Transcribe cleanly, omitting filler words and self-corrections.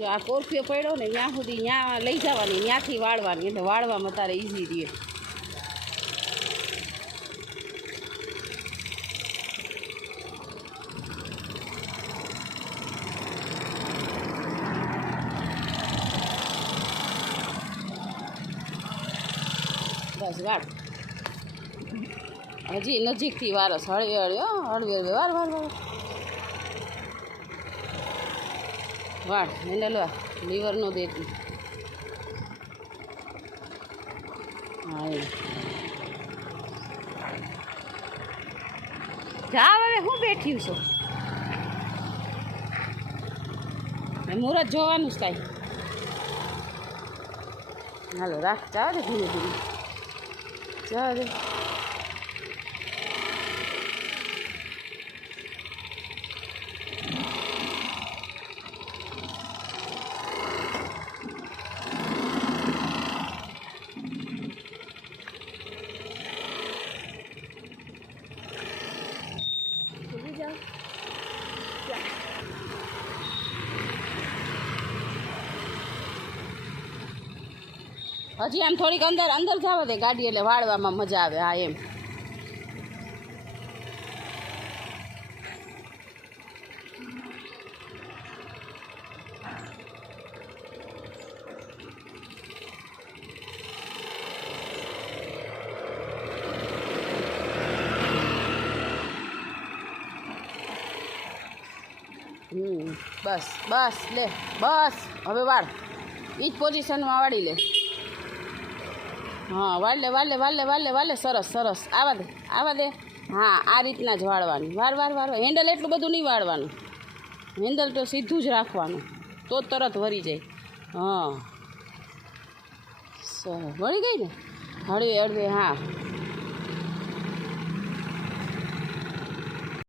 જો આ કોરફીઓ પડ્યો ને ત્યાં સુધી ત્યાં લઈ જવાની, ત્યાંથી વાળવાની, એટલે વાળવામાં તારે ઇઝી રહે. બસ વાળ હજી નજીકથી વારસ હળવે હળવે હળવે વાર વાર વાર વાળ હેન્ડલ વાર લીવર નો દેતી. હા એ જા હવે હું બેઠ્યું છું, મુહૂર્ત જોવાનું જ કાંઈ. હાલો રાખ, જાવ દે ધીમે ધીમે, જાવ દે. હજી આમ થોડીક અંદર અંદર જવા દે ગાડી, એટલે વાળવામાં મજા આવે. હા એમ બસ બસ લે બસ હવે વાળ એ જ પોઝિશનમાં વાળી લે. હા વાળ લે વાળ લે વાળ લે વાળ લે વાળ લે, સરસ સરસ, આવા દે આવા દે. હા આ રીતના જ વાળવાની, વાર વાર વાર. હેન્ડલ એટલું બધું નહીં વાળવાનું, હેન્ડલ તો સીધું જ રાખવાનું, તો જ તરત વળી જાય. હા સરસ વળી ગઈ ને, હળવે હળવે. હા